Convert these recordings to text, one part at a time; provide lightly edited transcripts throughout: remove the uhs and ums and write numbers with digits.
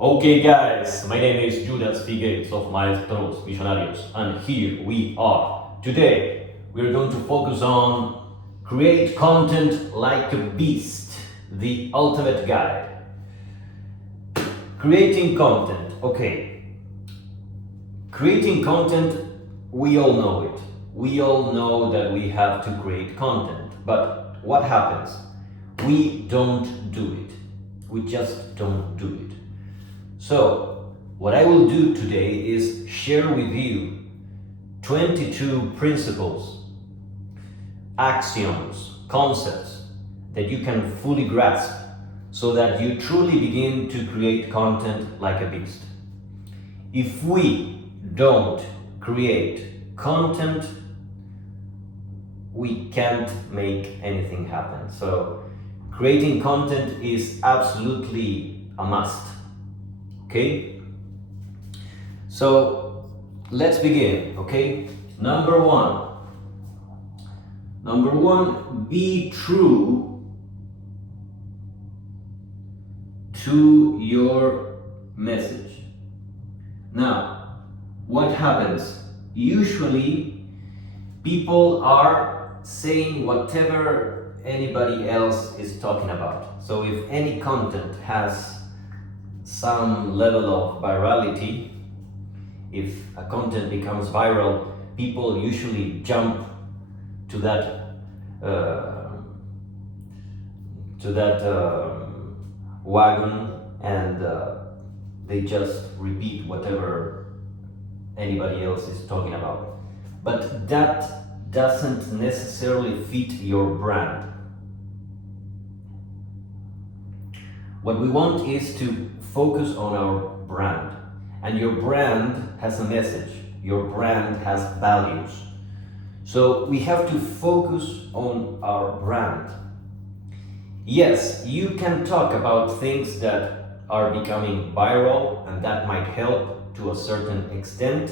Okay guys, my name is Judas Phi Gates of Maestros Visionarios, and here we are. Today we're going to focus on create content like a beast, the ultimate guide. Creating content, okay. Creating content, we all know it. We all know that we have to create content, but what happens? We don't do it. We just don't do it. So, what I will do today is share with you 22 principles, axioms, concepts that you can fully grasp so that you truly begin to create content like a beast. If we don't create content, we can't make anything happen. So, creating content is absolutely a must. Okay, so let's begin. Okay, number one, be true to your message. Now, what happens? Usually people are saying whatever anybody else is talking about. So if any content has some level of virality, if a content becomes viral, people usually jump to that wagon, and they just repeat whatever anybody else is talking about. But that doesn't necessarily fit your brand. What we want is to focus on our brand, and your brand has a message, your brand has values. So we have to focus on our brand. Yes, you can talk about things that are becoming viral, and that might help to a certain extent.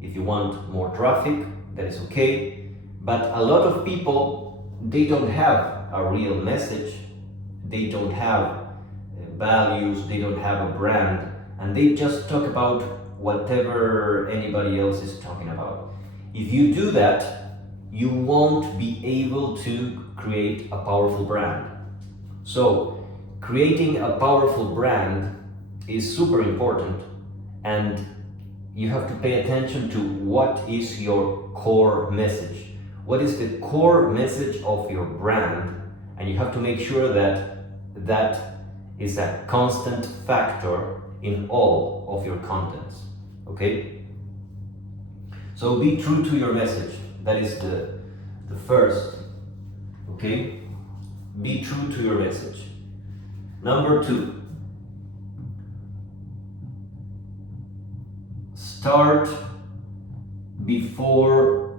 If you want more traffic, that is okay. But a lot of people, they don't have a real message, they don't have values, they don't have a brand, and they just talk about whatever anybody else is talking about. If you do that, you won't be able to create a powerful brand. So, creating a powerful brand is super important, and you have to pay attention to what is your core message. What is the core message of your brand? And you have to make sure that that is a constant factor in all of your contents. Okay? So be true to your message. That is the first. Okay? Be true to your message. Number two, start before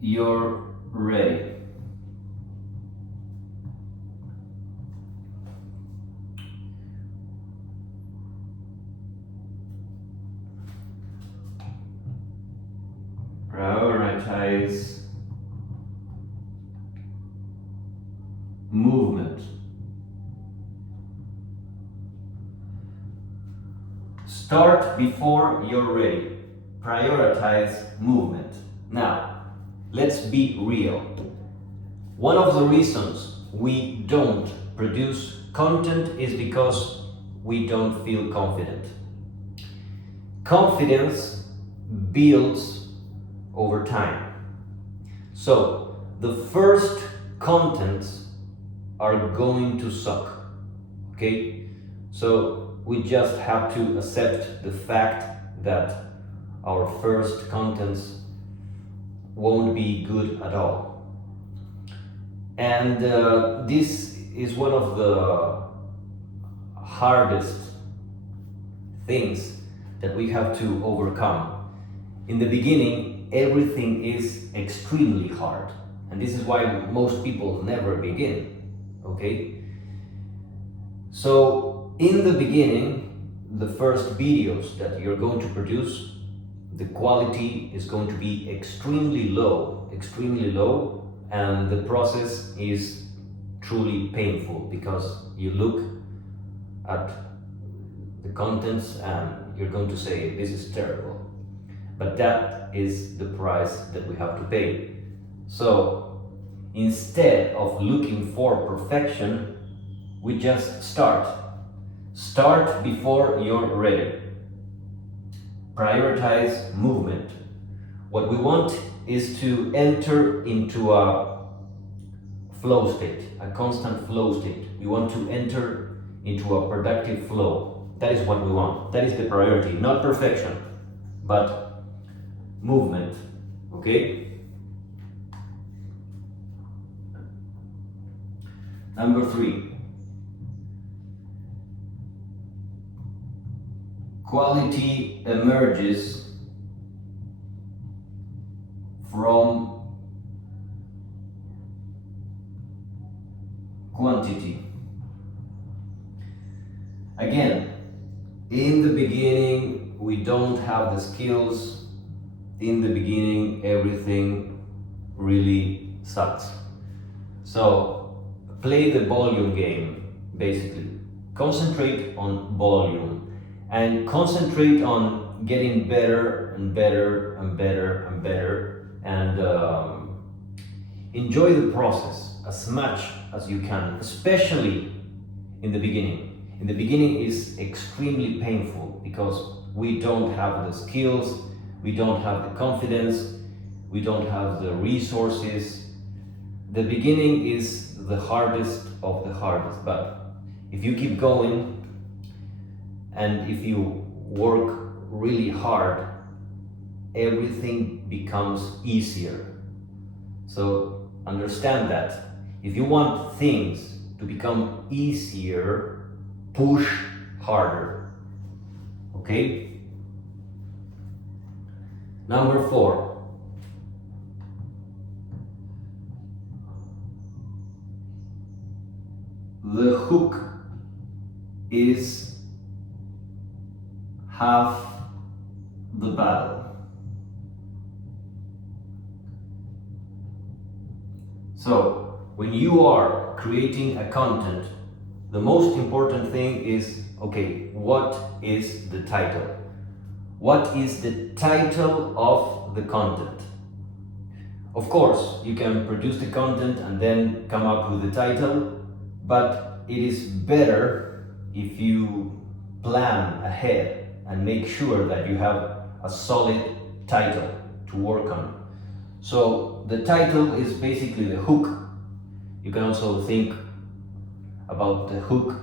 you're ready. Prioritize movement. Start before you're ready. Prioritize movement. Now, let's be real. One of the reasons we don't produce content is because we don't feel confident. Confidence builds over time. So the first contents are going to suck. Okay? So we just have to accept the fact that our first contents won't be good at all. And this is one of the hardest things that we have to overcome. In the beginning, everything is extremely hard, and this is why most people never begin. Okay? So in the beginning, the first videos that you're going to produce, the quality is going to be extremely low, and the process is truly painful because you look at the contents and you're going to say, this is terrible. But that is the price that we have to pay. So instead of looking for perfection, we just start. Start before you're ready. Prioritize movement. What we want is to enter into a flow state, a constant flow state. We want to enter into a productive flow. That is what we want. That is the priority, not perfection, but movement. Okay? Number 3. Quality emerges from quantity. Again, in the beginning, we don't have the skills. In the beginning, everything really sucks. So, play the volume game, basically. Concentrate on volume and concentrate on getting better and better and better and better, and enjoy the process as much as you can, especially in the beginning. In the beginning is extremely painful because we don't have the skills, we don't have the confidence, we don't have the resources. The beginning is the hardest of the hardest, but if you keep going and if you work really hard, everything becomes easier. So understand that if you want things to become easier, push harder. Okay? Number 4. The hook is half the battle. So, when you are creating a content, the most important thing is, okay, what is the title? What is the title of the content? Of course, you can produce the content and then come up with the title, but it is better if you plan ahead and make sure that you have a solid title to work on. So the title is basically the hook. You can also think about the hook,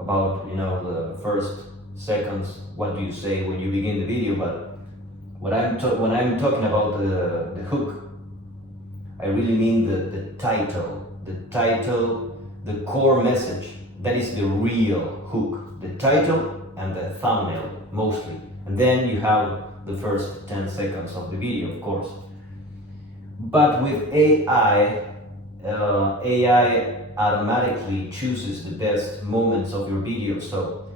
about the first seconds, what do you say when you begin the video, but when I'm talking about the hook, I really mean the title, the core message. That is the real hook, the title and the thumbnail mostly, and then you have the first 10 seconds of the video, of course. But with AI automatically chooses the best moments of your video, so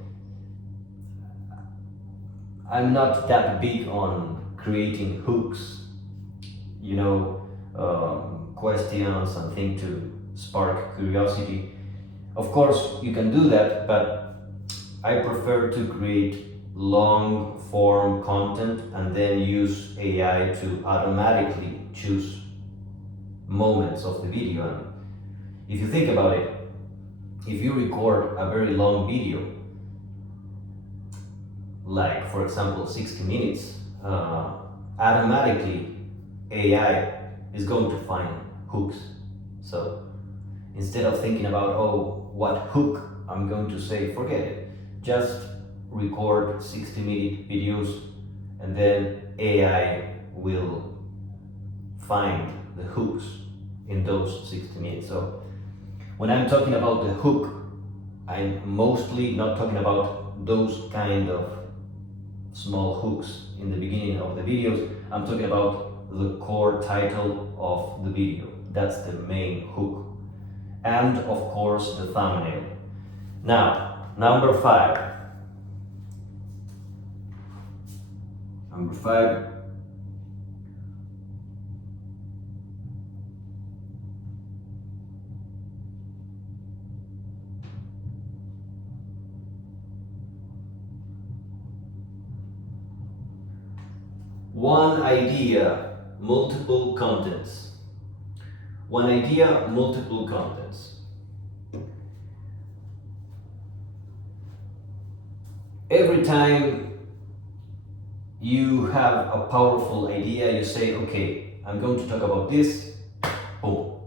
I'm not that big on creating hooks, questions and things to spark curiosity. Of course, you can do that, but I prefer to create long form content and then use AI to automatically choose moments of the video. And if you think about it, if you record a very long video, like for example 60 minutes, automatically AI is going to find hooks. So instead of thinking about, oh, what hook I'm going to say, forget it. Just record 60-minute videos and then AI will find the hooks in those 60 minutes. So when I'm talking about the hook, I'm mostly not talking about those kind of small hooks in the beginning of the videos. I'm talking about the core title of the video. That's the main hook. And of course the thumbnail. Now, number 5. Number 5. One idea, multiple contents. One idea, multiple contents. Every time you have a powerful idea, you say, okay, I'm going to talk about this, boom.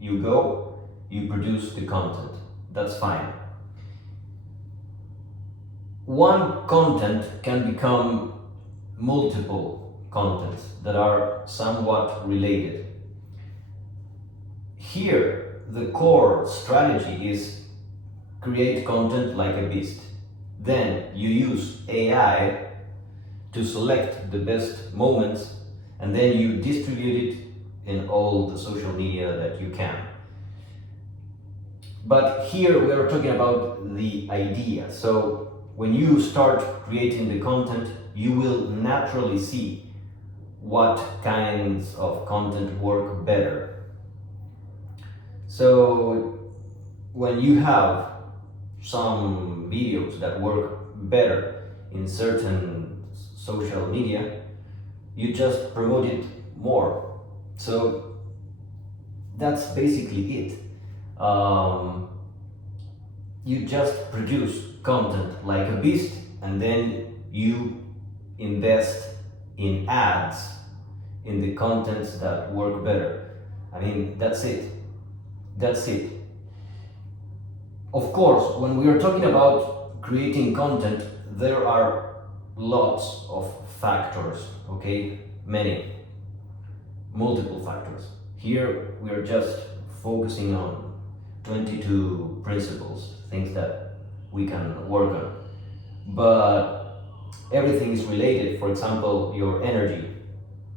You go, you produce the content. That's fine. One content can become multiple contents that are somewhat related. Here, the core strategy is create content like a beast. Then you use AI to select the best moments, and then you distribute it in all the social media that you can. But here we are talking about the idea. So when you start creating the content, you will naturally see what kinds of content work better. So when you have some videos that work better in certain social media, you just promote it more. So that's basically it. You just produce content like a beast, and then you invest in ads in the contents that work better. I mean, that's it. That's it. Of course, when we are talking about creating content, there are lots of factors, okay? Many, multiple factors. Here we are just focusing on 22 principles, things that we can work on. But everything is related. For example, your energy.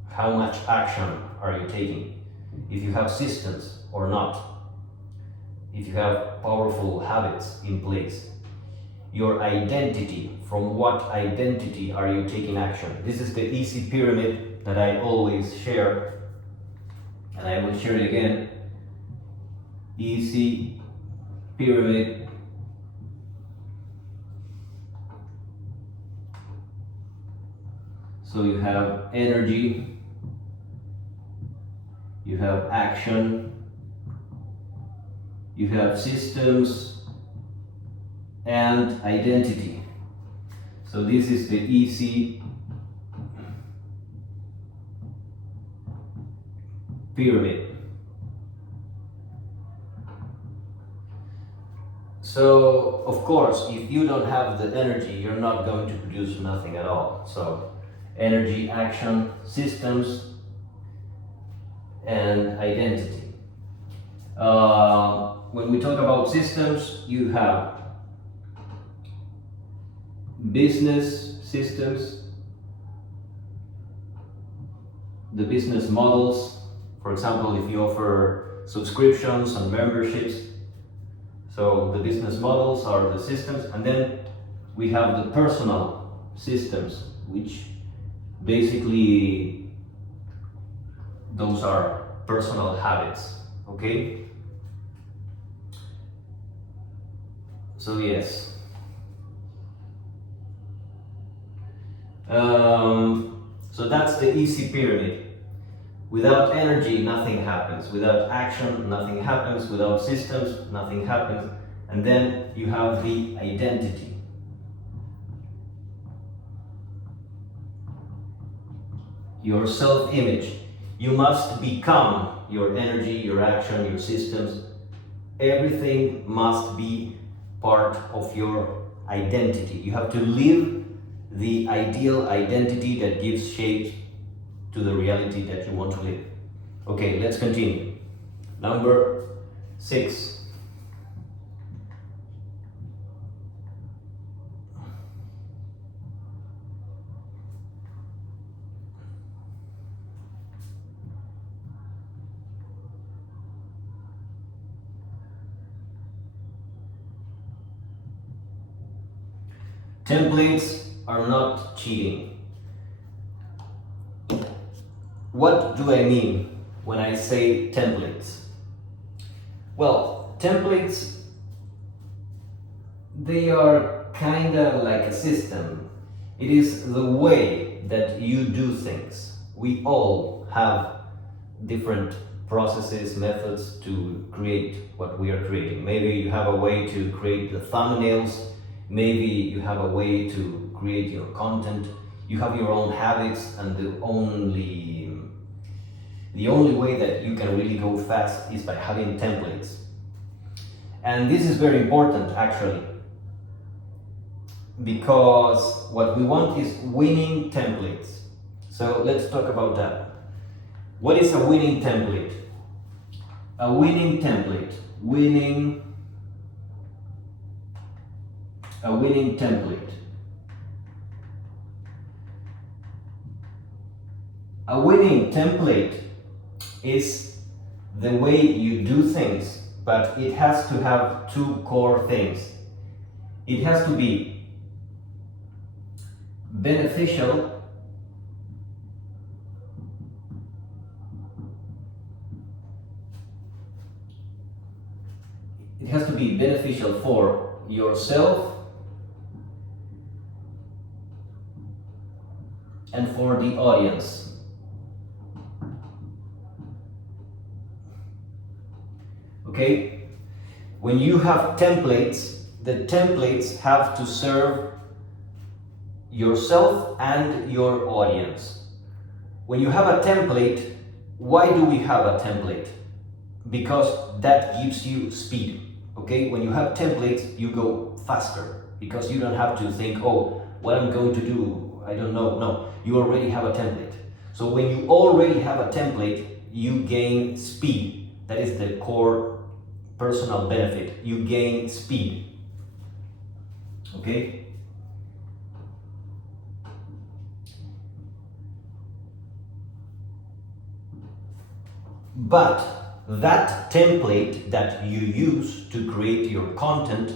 How much action are you taking? If you have systems or not. If you have powerful habits in place. Your identity. From what identity are you taking action? This is the E.A.S.I pyramid that I always share. And I will share it again. E.A.S.I pyramid. So you have energy, you have action, you have systems, and identity. So this is the E.A.S.I pyramid. So, of course, if you don't have the energy, you're not going to produce nothing at all. So, energy, action, systems, and identity. When we talk about systems, you have business systems, the business models. For example, if you offer subscriptions and memberships, so the business models are the systems, and then we have the personal systems, which basically those are personal habits, okay? So yes. So that's the E.A.S.I pyramid. Without energy, nothing happens. Without action, nothing happens. Without systems, nothing happens. And then you have the identity. Your self-image. You must become your energy, your action, your systems. Everything must be part of your identity. You have to live the ideal identity that gives shape to the reality that you want to live. Okay, let's continue. Number 6. Templates are not cheating. What do I mean when I say templates? Well, templates, they are kinda like a system. It is the way that you do things. We all have different processes, methods to create what we are creating. Maybe you have a way to create the thumbnails, maybe you have a way to create your content, you have your own habits, and the only way that you can really go fast is by having templates. And this is very important actually, because what we want is winning templates. So let's talk about that. What is a winning template? A winning template. A winning template. A winning template is the way you do things, but it has to have two core things. It has to be beneficial for yourself and for the audience. Okay? When you have templates, the templates have to serve yourself and your audience. When you have a template, why do we have a template? Because that gives you speed. Okay? When you have templates, you go faster because you don't have to think, oh, what I'm going to do, I don't know. No, you already have a template. So when you already have a template, you gain speed. That is the core personal benefit. You gain speed. Okay? But that template that you use to create your content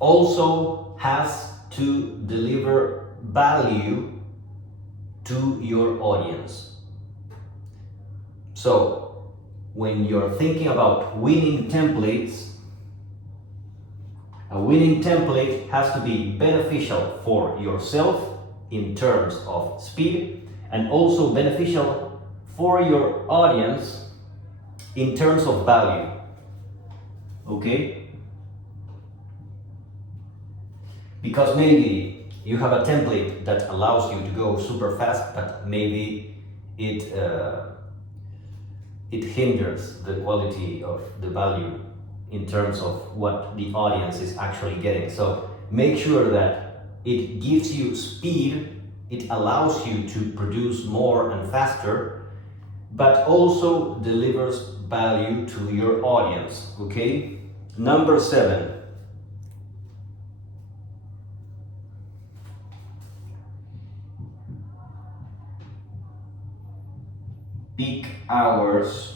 also has to deliver value to your audience. So, when you're thinking about winning templates, a winning template has to be beneficial for yourself in terms of speed, and also beneficial for your audience in terms of value. Okay? Because maybe you have a template that allows you to go super fast, but maybe it hinders the quality of the value in terms of what the audience is actually getting. So make sure that it gives you speed, it allows you to produce more and faster, but also delivers value to your audience. Okay? Number 7. Peak hours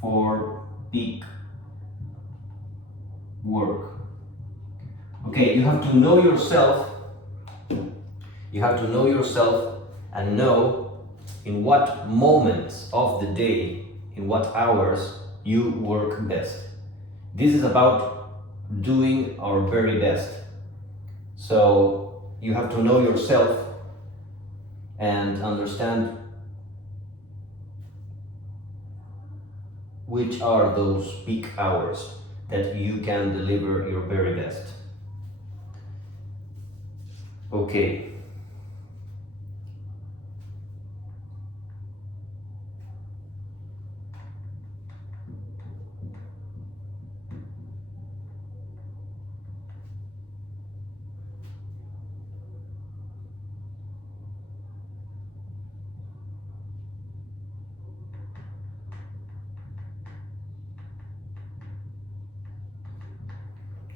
for peak work. Okay, you have to know yourself. You have to know yourself and know in what moments of the day, in what hours you work best. This is about doing our very best. So you have to know yourself and understand which are those peak hours that you can deliver your very best. Okay.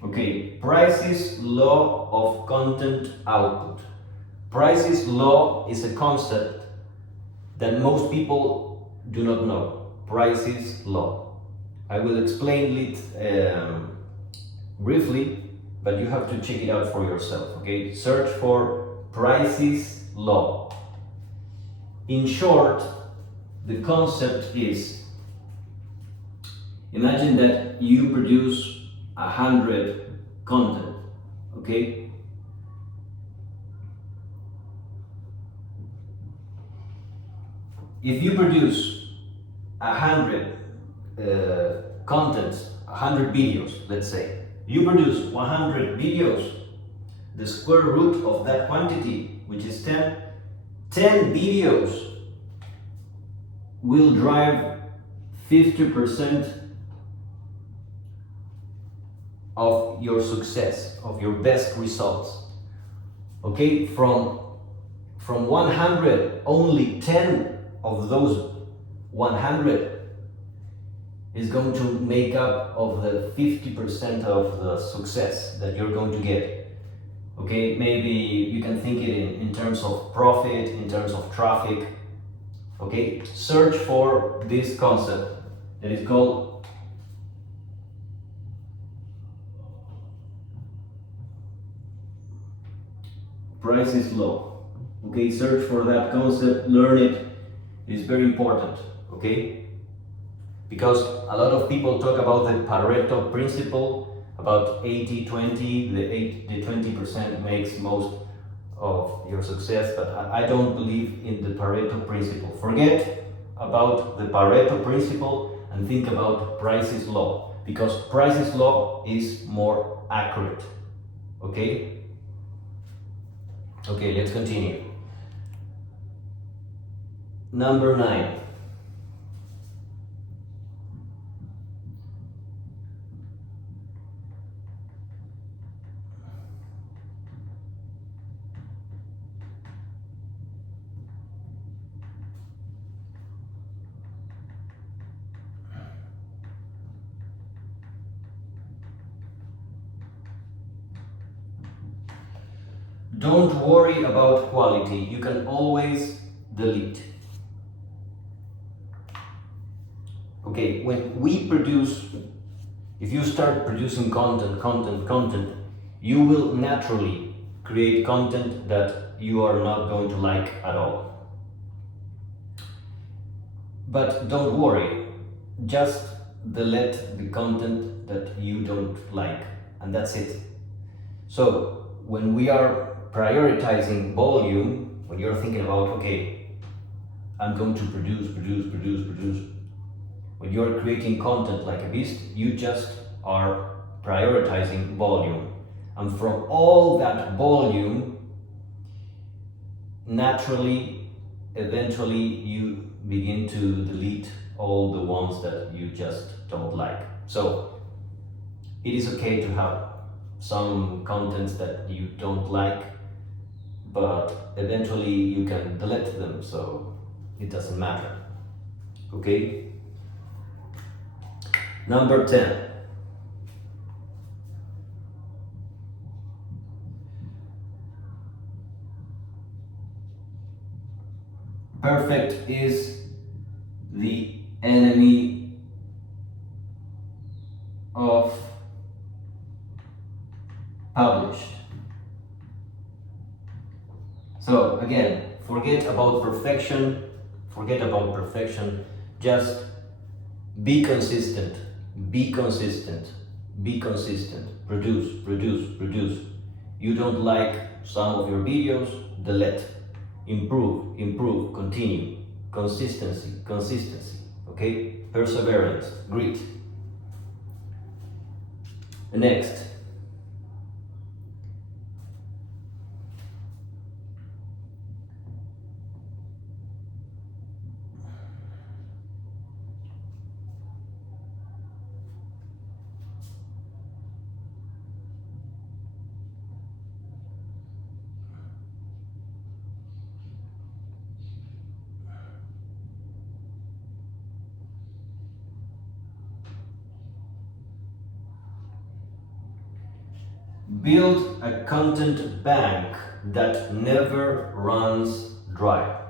Okay, Price's law of content output. Price's law is a concept that most people do not know. Price's law. I will explain it briefly, but you have to check it out for yourself. Okay, search for Price's law. In short, the concept is: imagine that you produce 100 content, okay? if you produce 100 contents, 100 videos, let's say, you produce 100 videos, the square root of that quantity, which is 10 videos will drive 50% of your success, of your best results. Okay, from 100, only 10 of those 100 is going to make up of the 50% of the success that you're going to get. Okay, maybe you can think it in terms of profit, in terms of traffic. Okay, search for this concept that is called price is low. Okay, search for that concept, learn it. It is very important. Okay, because a lot of people talk about the Pareto principle, about 80-20, the 20% makes most of your success, but I don't believe in the Pareto principle. Forget about the Pareto principle and think about price is low, because price is low is more accurate. Okay? Okay, let's continue. Number 9. Don't worry about quality. You can always delete. Okay, when we produce, if you start producing content, you will naturally create content that you are not going to like at all. But don't worry, just delete the content that you don't like, and that's it. So when we are prioritizing volume, when you're thinking about, okay, I'm going to produce, when you're creating content like a beast, you just are prioritizing volume. And from all that volume, naturally, eventually, you begin to delete all the ones that you just don't like. So it is okay to have some contents that you don't like, but eventually you can delete them, so it doesn't matter. Okay? Number 10. Perfect is the enemy of published. So again, forget about perfection, just be consistent, produce. You don't like some of your videos, delete, improve, continue, consistency, okay? Perseverance, grit. Next. Build a content bank that never runs dry.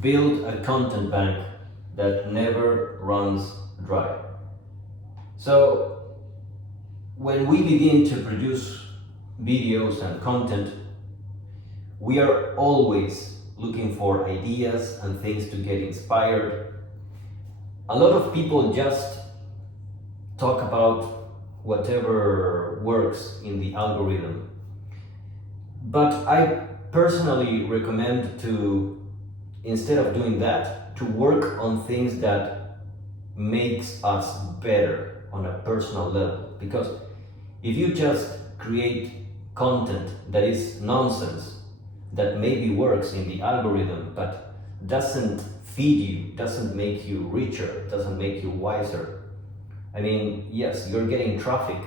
Build a content bank that never runs dry. So, when we begin to produce videos and content, we are always looking for ideas and things to get inspired. A lot of people just talk about whatever works in the algorithm. But I personally recommend to instead of doing that, to work on things that makes us better on a personal level. Because if you just create content that is nonsense, that maybe works in the algorithm, but doesn't feed you, doesn't make you richer, doesn't make you wiser. I mean, yes, you're getting traffic,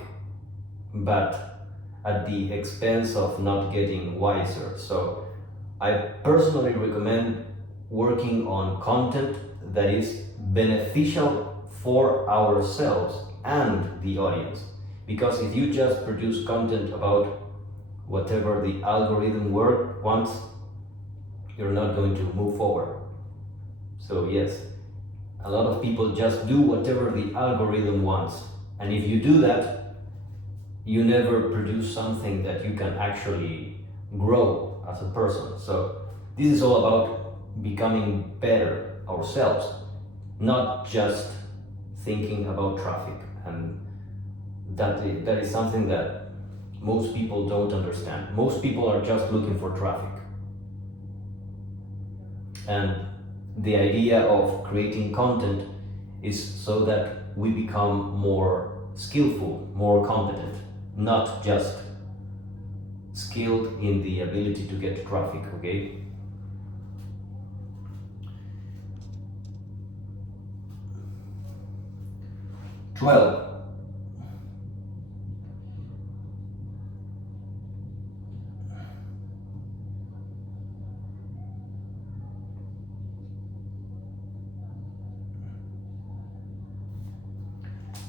but at the expense of not getting wiser. So I personally recommend working on content that is beneficial for ourselves and the audience. Because if you just produce content about whatever the algorithm wants, you're not going to move forward. So yes, a lot of people just do whatever the algorithm wants. And if you do that, you never produce something that you can actually grow as a person. So this is all about becoming better ourselves, not just thinking about traffic. And that is something that most people don't understand. Most people are just looking for traffic. And the idea of creating content is so that we become more skillful, more competent, not just skilled in the ability to get traffic, okay? Twelve.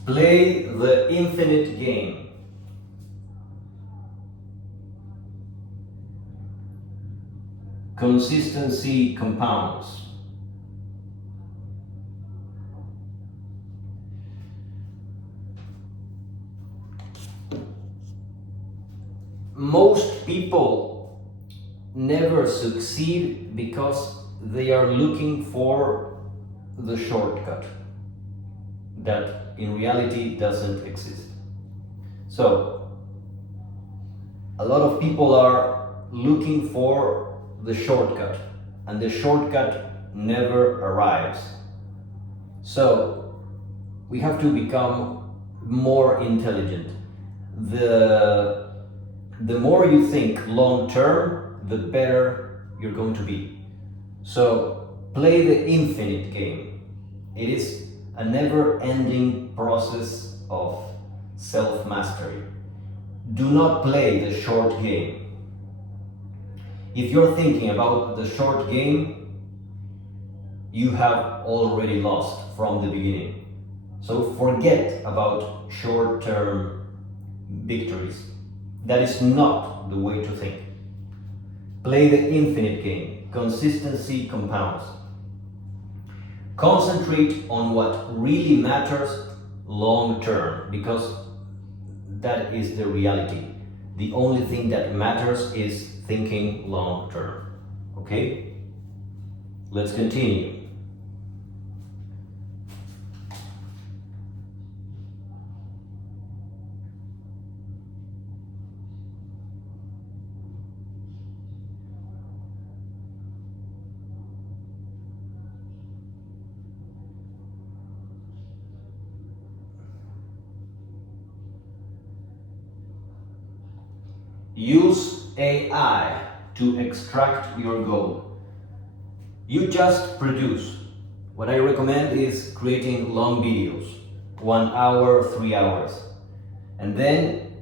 Play the infinite game. Consistency compounds. Most people never succeed because they are looking for the shortcut that in reality doesn't exist. So, a lot of people are looking for the shortcut, and the shortcut never arrives. So, we have to become more intelligent. The more you think long term, the better you're going to be. So, play the infinite game. It is a never-ending process of self-mastery. Do not play the short game. If you're thinking about the short game, you have already lost from the beginning. So forget about short-term victories. That is not the way to think. Play the infinite game. Consistency compounds. Concentrate on what really matters long term, because that is the reality. The only thing that matters is thinking long term. Okay? Let's continue. Use AI to extract your goal. You just produce. What I recommend is creating long videos, 1 hour, 3 hours. And then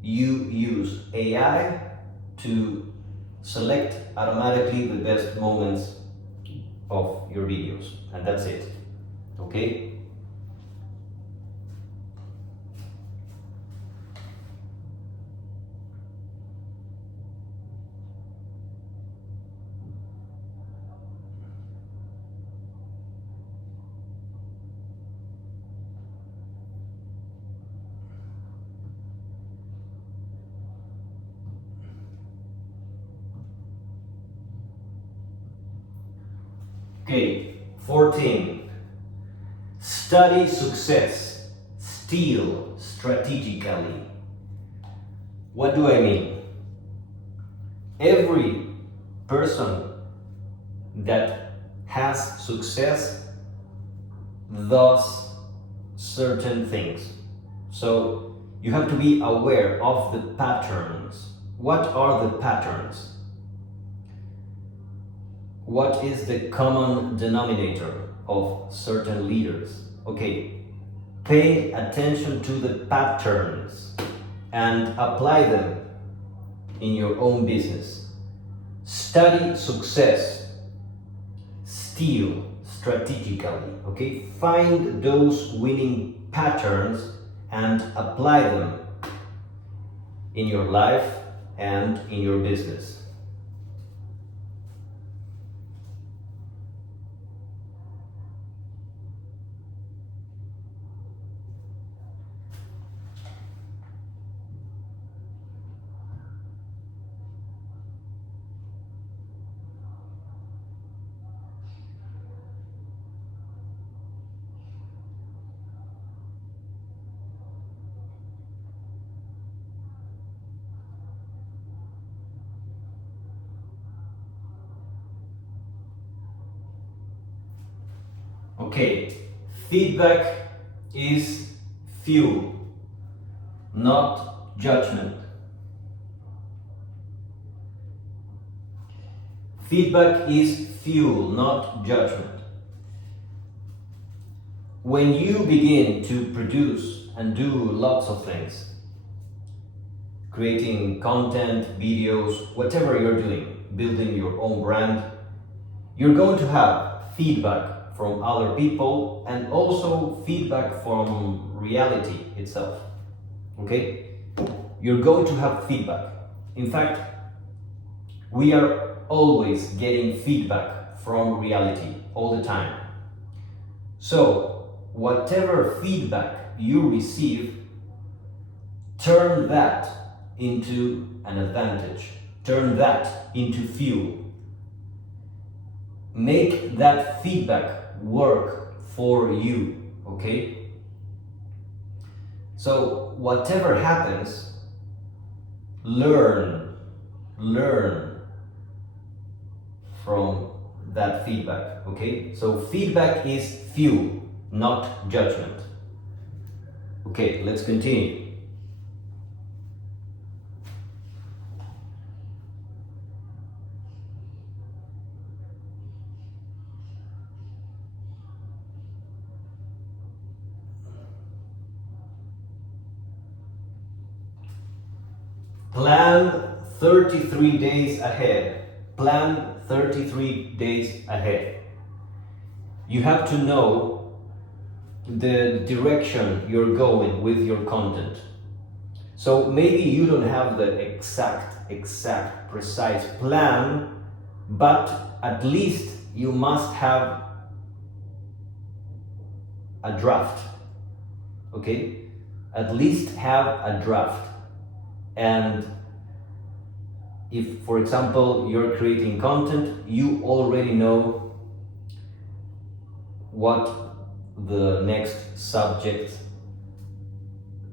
you use AI to select automatically the best moments of your videos. And that's it. Okay? Okay, 14. Study success. Steal strategically. What do I mean? Every person that has success does certain things. So you have to be aware of the patterns. What are the patterns? What is the common denominator of certain leaders? Okay, pay attention to the patterns and apply them in your own business. Study success, steal strategically, okay? Find those winning patterns and apply them in your life and in your business. Okay, feedback is fuel, not judgment. Feedback is fuel, not judgment. When you begin to produce and do lots of things, creating content, videos, whatever you're doing, building your own brand, you're going to have feedback from other people and also feedback from reality itself. Okay? You're going to have feedback. In fact, we are always getting feedback from reality all the time. So, whatever feedback you receive, turn that into an advantage. Turn that into fuel. Make that feedback work for you, okay? So whatever happens, learn from that feedback, okay? So feedback is fuel, not judgment. Okay, let's continue. Plan 33 days ahead. Plan 33 days ahead. You have to know the direction you're going with your content. So maybe you don't have the exact, precise plan, but at least you must have a draft. Okay? At least have a draft. And if, for example, you're creating content, you already know what the next subject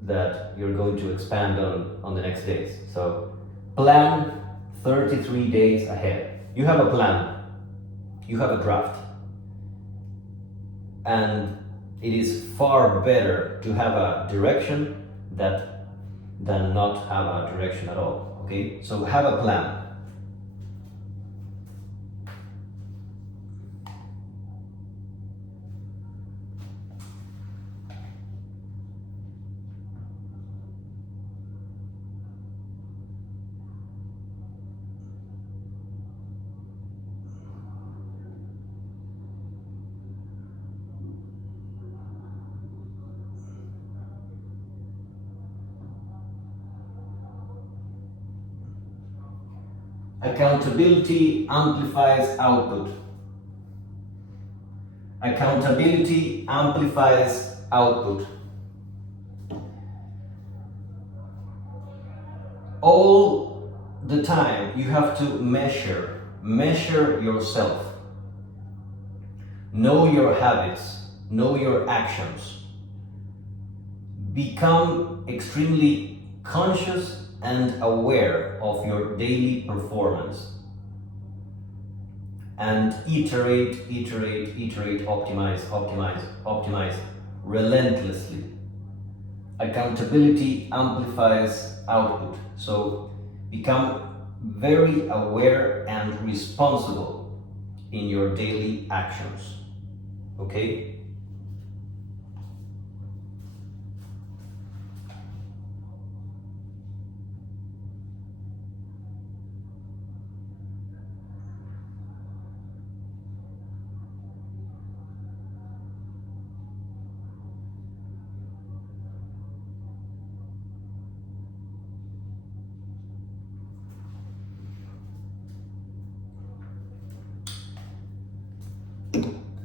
that you're going to expand on the next days. So plan 33 days ahead. You have a plan, you have a draft, and it is far better to have a direction than not have a direction at all, okay? So have a plan. Accountability amplifies output. Accountability amplifies output. All the time you have to measure yourself. Know your habits, know your actions. Become extremely conscious and aware of your daily performance. and iterate, optimize relentlessly. Accountability amplifies output. So become very aware and responsible in your daily actions. Okay?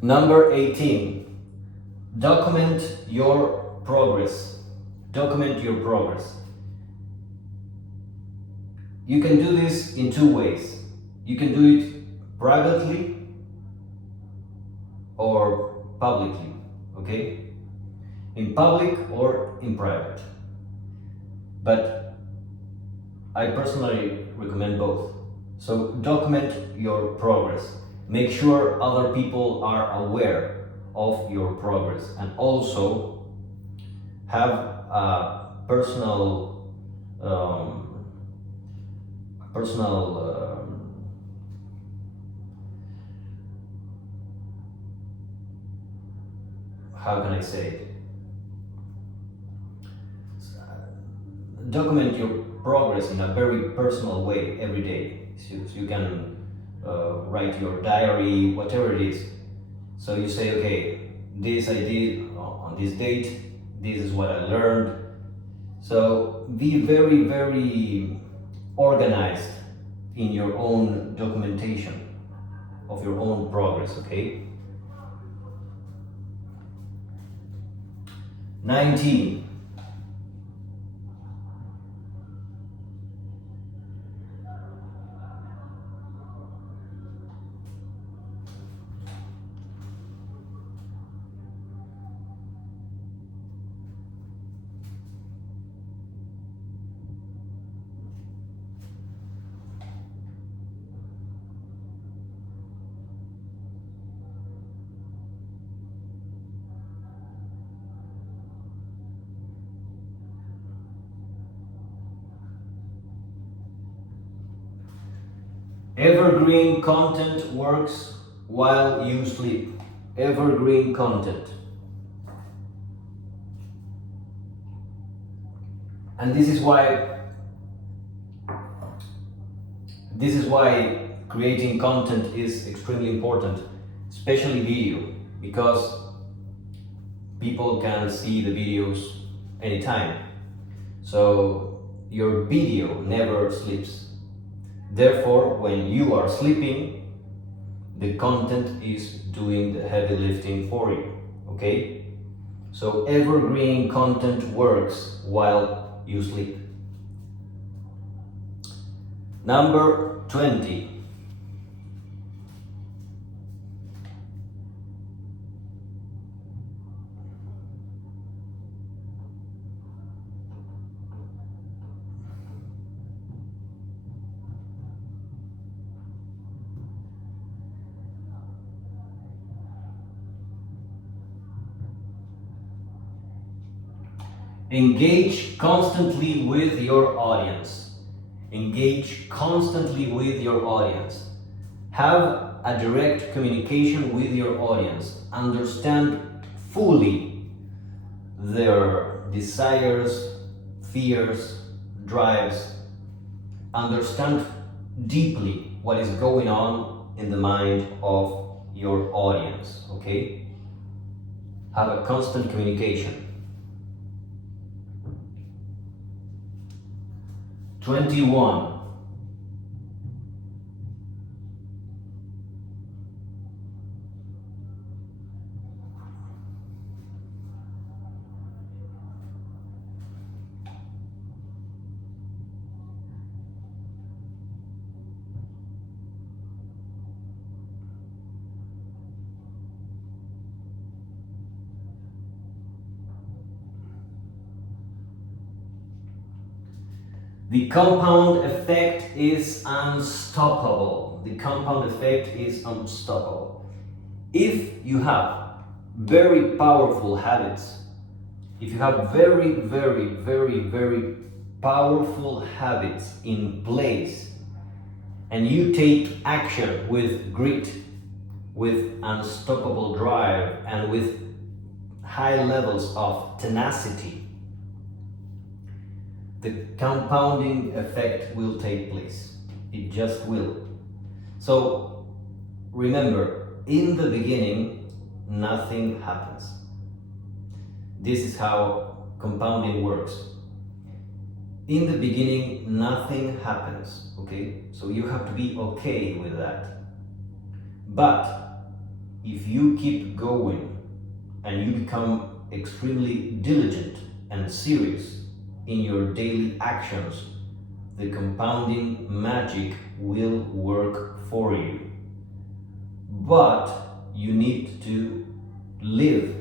Number 18, document your progress. Document your progress. You can do this in two ways. You can do it privately or publicly, okay? In public or in private. But I personally recommend both. So document your progress. Make sure other people are aware of your progress, and also have a personal how can I say it? Document your progress in a very personal way every day. So you can write your diary, whatever it is. So you say, okay, this I did on this date, this is what I learned. So be very, very organized in your own documentation of your own progress, okay? 19. Evergreen content works while you sleep. Evergreen content. And this is why creating content is extremely important, especially video, because people can see the videos anytime. So your video never sleeps. Therefore, when you are sleeping, the content is doing the heavy lifting for you, okay? So evergreen content works while you sleep. Number 20. Engage constantly with your audience. Engage constantly with your audience. Have a direct communication with your audience. Understand fully their desires, fears, drives. Understand deeply what is going on in the mind of your audience, okay? Have a constant communication. 21. The compound effect is unstoppable. unstoppable. The compound effect is unstoppable. If you have very powerful habits, if you have very, very, very, very powerful habits in place, and you take action with grit, with unstoppable drive, and with high levels of tenacity, the compounding effect will take place. It just will. So remember, in the beginning, nothing happens. This is how compounding works. In the beginning, nothing happens, okay? So you have to be okay with that. But if you keep going and you become extremely diligent and serious in your daily actions, the compounding magic will work for you. But you need to live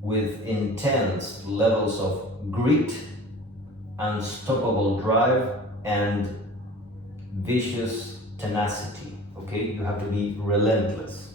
with intense levels of grit, unstoppable drive, and vicious tenacity, okay? You have to be relentless.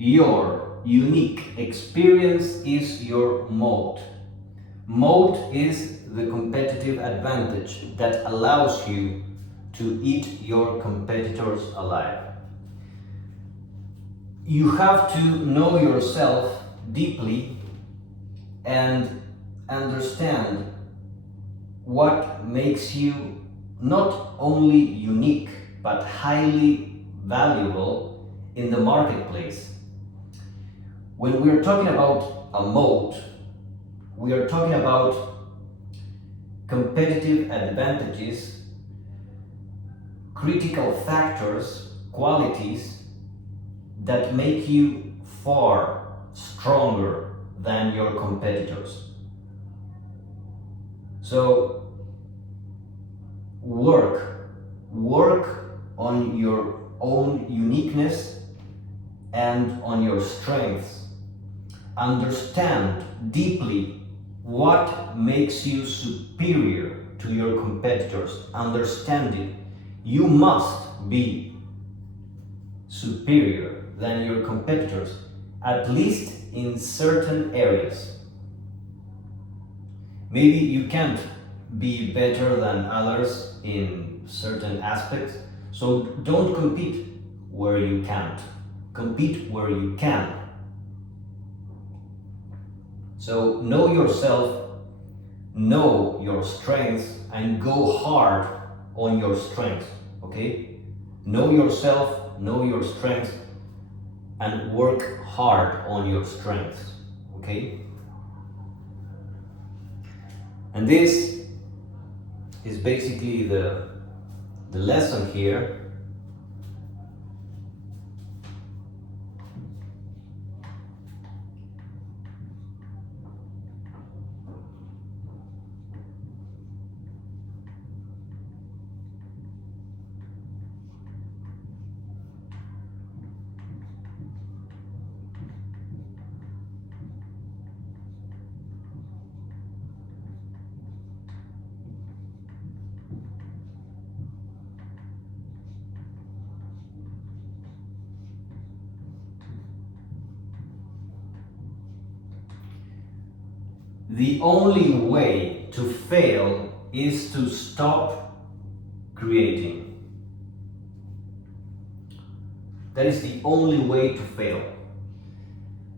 Your unique experience is your moat. Moat is the competitive advantage that allows you to eat your competitors alive. You have to know yourself deeply and understand what makes you not only unique but highly valuable in the marketplace. When we're talking about a moat, we are talking about competitive advantages, critical factors, qualities that make you far stronger than your competitors. So work on your own uniqueness and on your strengths. Understand deeply what makes you superior to your competitors. Understand it. You must be superior than your competitors, at least in certain areas. Maybe you can't be better than others in certain aspects, so don't compete where you can't. Compete where you can. So know yourself, know your strengths, and go hard on your strengths, okay? Know yourself, know your strengths, and work hard on your strengths, okay? And this is basically the lesson here. The only way to fail is to stop creating. That is the only way to fail.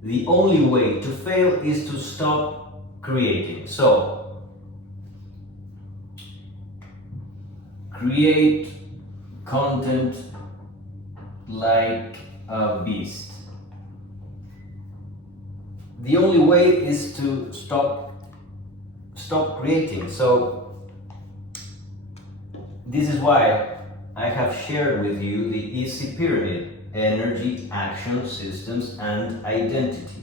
The only way to fail is to stop creating. So, create content like a beast. The only way is to stop creating. So this is why I have shared with you the E.A.S.I pyramid. energy, action, systems, and identity.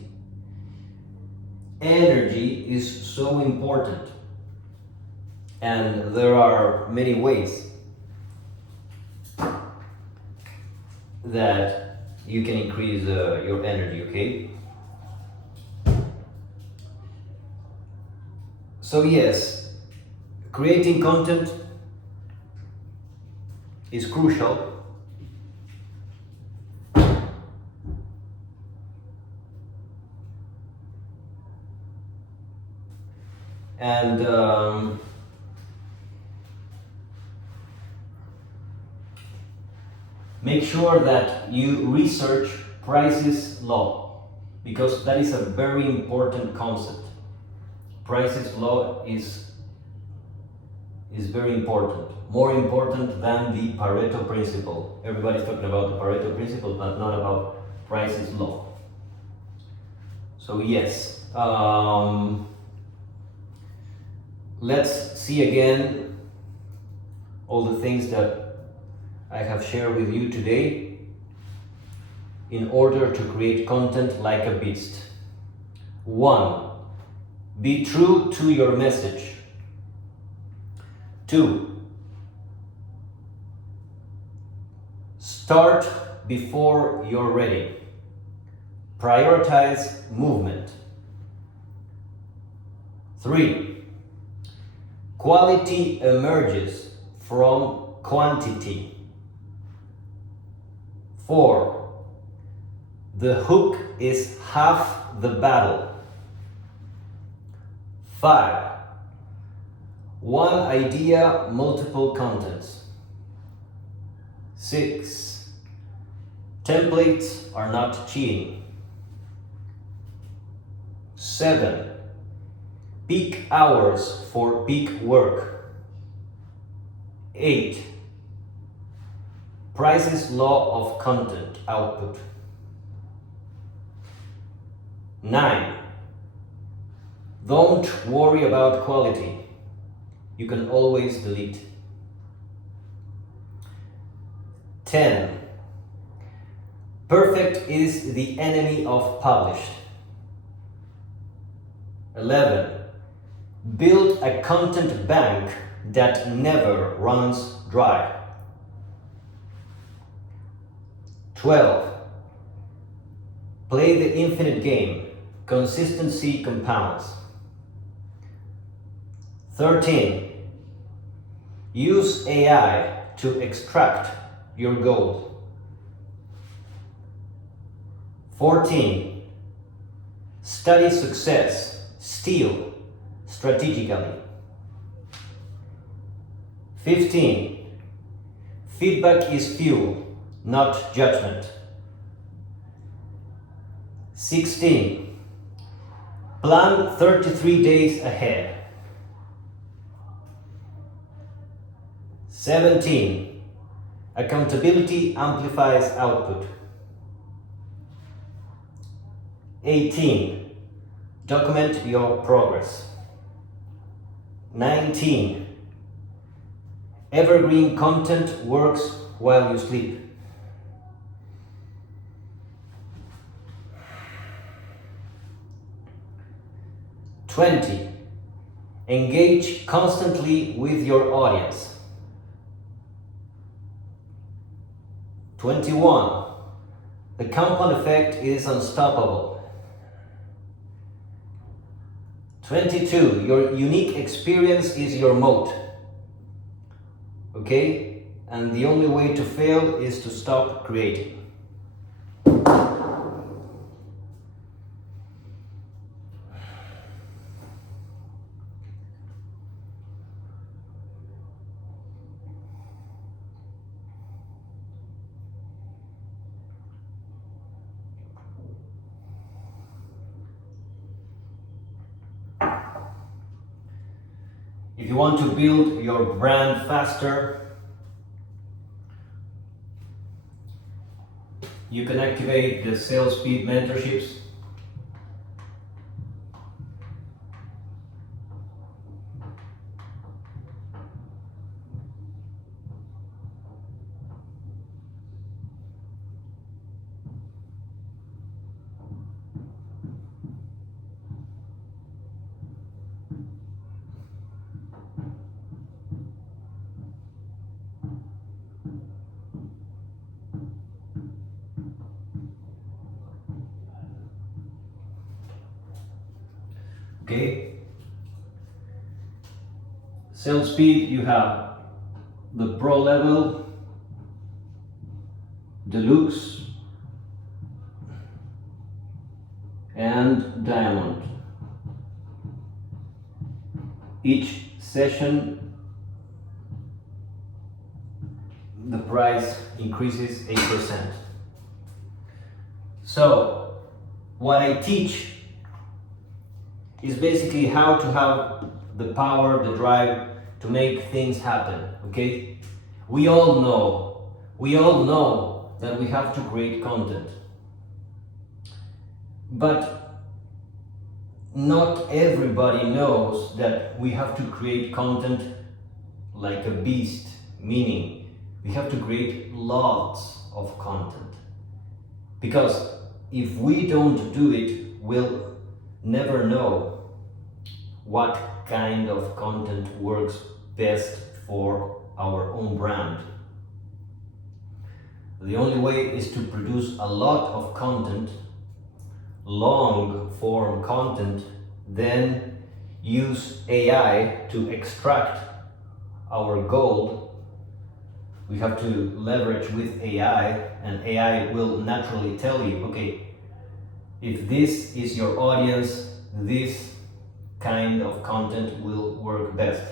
Energy is so important, and there are many ways that you can increase your energy, okay? So yes, creating content is crucial. And make sure that you research Price's law, because that is a very important concept. Price's law is very important, more important than the Pareto principle. Everybody's talking about the Pareto principle, but not about Price's law. So yes, let's see again all the things that I have shared with you today in order to create content like a beast. 1. Be true to your message. 2. Start before you're ready. Prioritize movement. 3. Quality emerges from quantity. 4. The hook is half the battle. 5. One idea, multiple contents. 6. Templates are not cheating. 7. Peak hours for peak work. 8. Price's law of content output. 9. Don't worry about quality. You can always delete. 10. Perfect is the enemy of published. 11. Build a content bank that never runs dry. 12. Play the infinite game. Consistency compounds. 13. Use AI to extract your gold. 14. Study success. Steal strategically. 15. Feedback is fuel, not judgment. 16. Plan 33 days ahead. 17. Accountability amplifies output. 18. Document your progress. 19. Evergreen content works while you sleep. 20. Engage constantly with your audience. 21. The compound effect is unstoppable. 22. Your unique experience is your moat. Okay? And the only way to fail is to stop creating. If you want to build your brand faster, you can activate the sales speed mentorships. Okay? Sales speed, you have the pro level, deluxe, and diamond. Each session, the price increases 8%. So, what I teach is basically how to have the power, the drive to make things happen, okay? We all know that we have to create content. But not everybody knows that we have to create content like a beast, meaning we have to create lots of content. Because if we don't do it, we'll never know what kind of content works best for our own brand. The only way is to produce a lot of content, long form content, then use AI to extract our gold. We have to leverage with AI, and AI will naturally tell you, okay, if this is your audience, this kind of content will work best.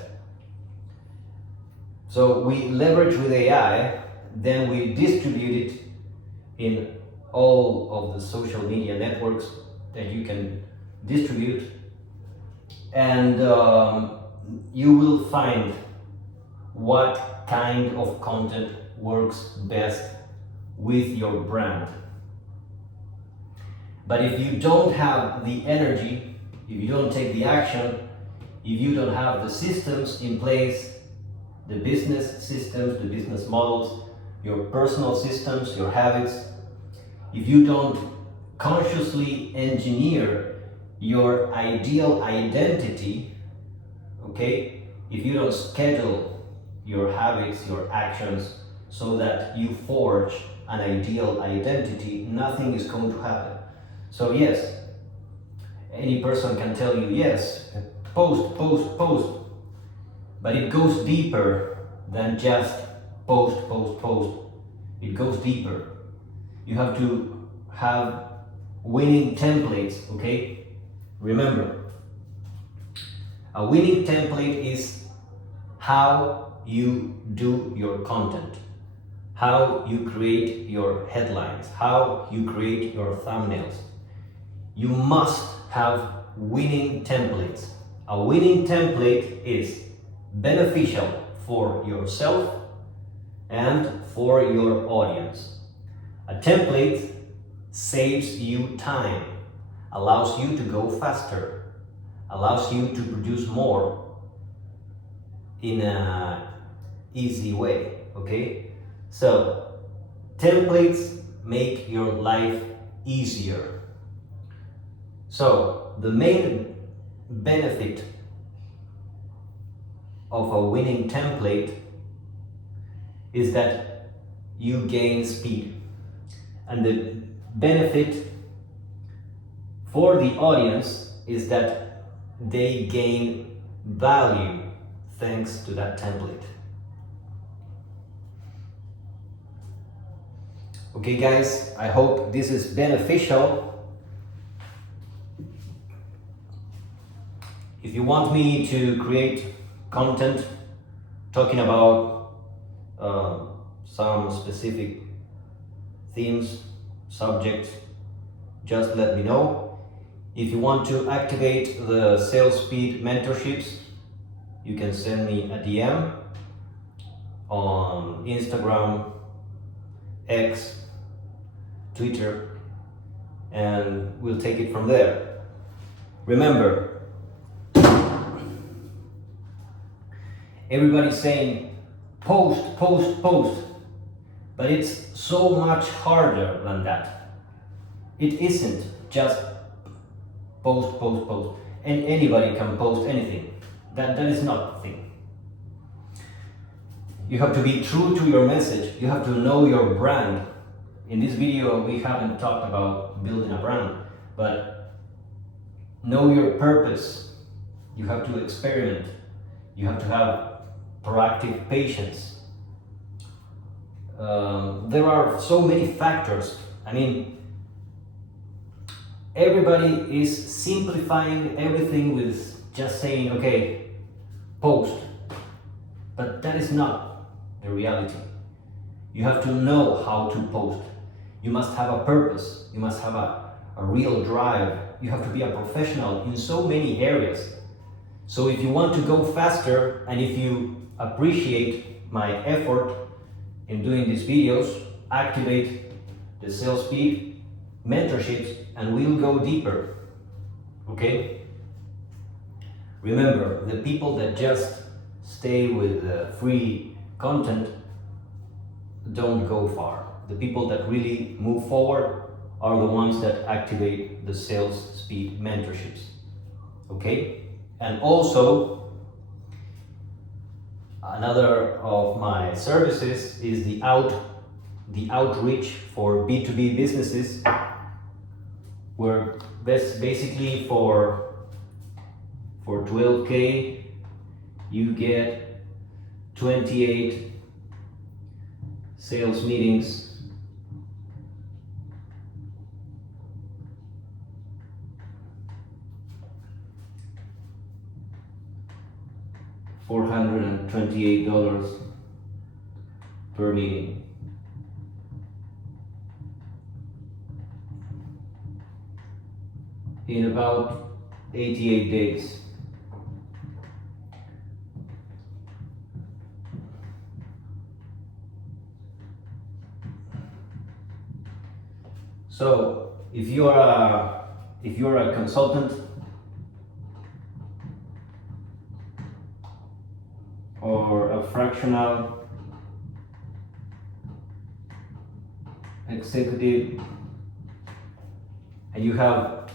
So we leverage with AI, then we distribute it in all of the social media networks that you can distribute, and you will find what kind of content works best with your brand. But if you don't have the energy, if you don't take the action, if you don't have the systems in place, the business systems, the business models, your personal systems, your habits, if you don't consciously engineer your ideal identity, okay, if you don't schedule your habits, your actions, so that you forge an ideal identity, nothing is going to happen. So yes, any person can tell you, yes, post, post, post, but it goes deeper than just post, post, post. It goes deeper. You have to have winning templates, okay? Remember, a winning template is how you do your content, how you create your headlines, how you create your thumbnails. You must have winning templates. A winning template is beneficial for yourself and for your audience. A template saves you time, allows you to go faster, allows you to produce more in an easy way, okay? So, templates make your life easier. So, the main benefit of a winning template is that you gain speed. And the benefit for the audience is that they gain value thanks to that template. Okay guys, I hope this is beneficial. If you want me to create content talking about some specific themes, subjects, just let me know. If you want to activate the sales speed mentorships, you can send me a DM on Instagram, X, Twitter, and we'll take it from there. Remember, everybody's saying post, post, post, but it's so much harder than that. It isn't just post, post, post, and anybody can post anything. That is not the thing. You have to be true to your message. You have to know your brand. In this video, we haven't talked about building a brand, but know your purpose. You have to experiment. You have to have proactive patience. There are so many factors. I mean, everybody is simplifying everything with just saying, okay, post. But that is not the reality. You have to know how to post. You must have a purpose. You must have a real drive. You have to be a professional in so many areas. So if you want to go faster, and if you appreciate my effort in doing these videos, activate the sales speed mentorships and we'll go deeper. Okay? Remember, the people that just stay with free content don't go far. The people that really move forward are the ones that activate the sales speed mentorships. Okay? And also, another of my services is the outreach for B2B businesses, where basically for 12K you get 28 sales meetings, $428 per meeting. In about 88 days. So if you're a consultant or a fractional executive and you have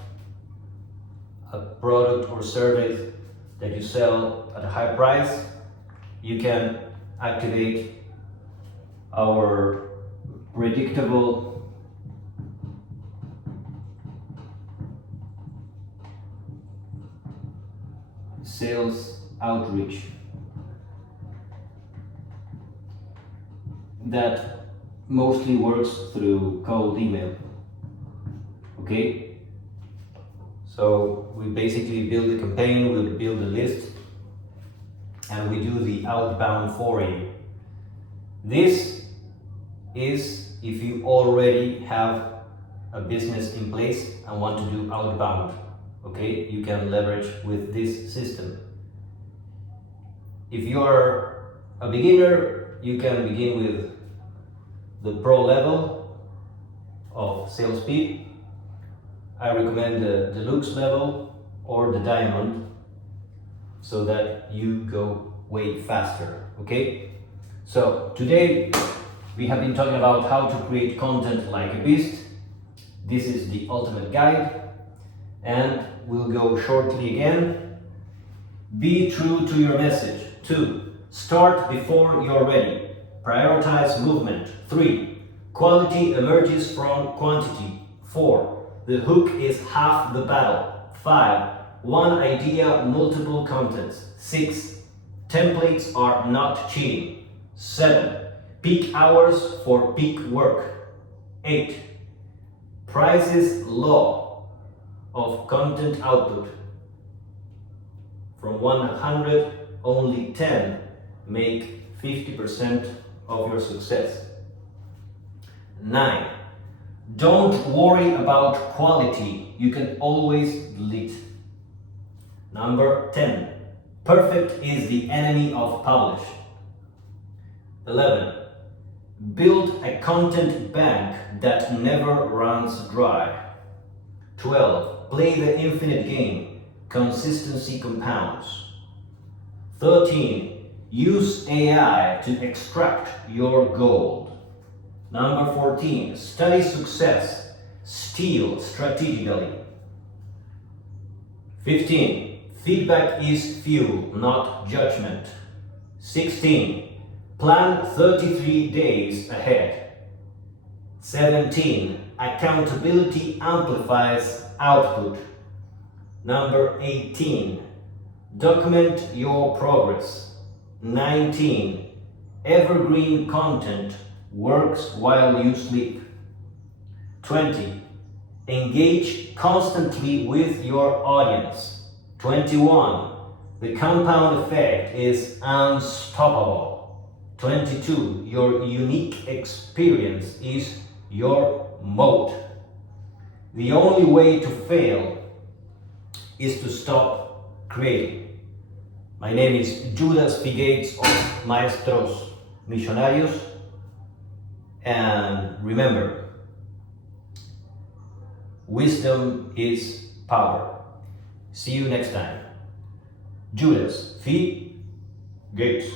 a product or service that you sell at a high price, you can activate our predictable sales outreach that mostly works through cold email. Okay? So we basically build a campaign, we build a list, and we do the outbound for you. This is if you already have a business in place and want to do outbound. Okay, you can leverage with this system. If you are a beginner, you can begin with the pro level of sales speed. I recommend the deluxe level or the diamond so that you go way faster. Okay, so today we have been talking about how to create content like a beast. This is the ultimate guide, and we'll go shortly again. Be true to your message. 2. Start before you're ready. Prioritize movement. 3. Quality emerges from quantity. 4. The hook is half the battle. 5. One idea, multiple contents. 6. Templates are not cheating. 7. Peak hours for peak work. 8. Price's law of content output. From 100, only 10 make 50% of your success. 9. Don't worry about quality. You can always delete. Number 10. Perfect is the enemy of publish. 11. Build a content bank that never runs dry. 12. Play the infinite game. Consistency compounds. 13. Use AI to extract your gold. Number 14. Study success. Steal strategically. 15. Feedback is fuel, not judgment. 16. Plan 33 days ahead. 17. Accountability amplifies output. Number 18, document your progress. 19, evergreen content works while you sleep. 20, engage constantly with your audience. 21, the compound effect is unstoppable. 22, your unique experience is your moat. The only way to fail is to stop creating. My name is Judas Phi Gates of Maestros Millonarios. And remember, wisdom is power. See you next time. Judas Phi Gates.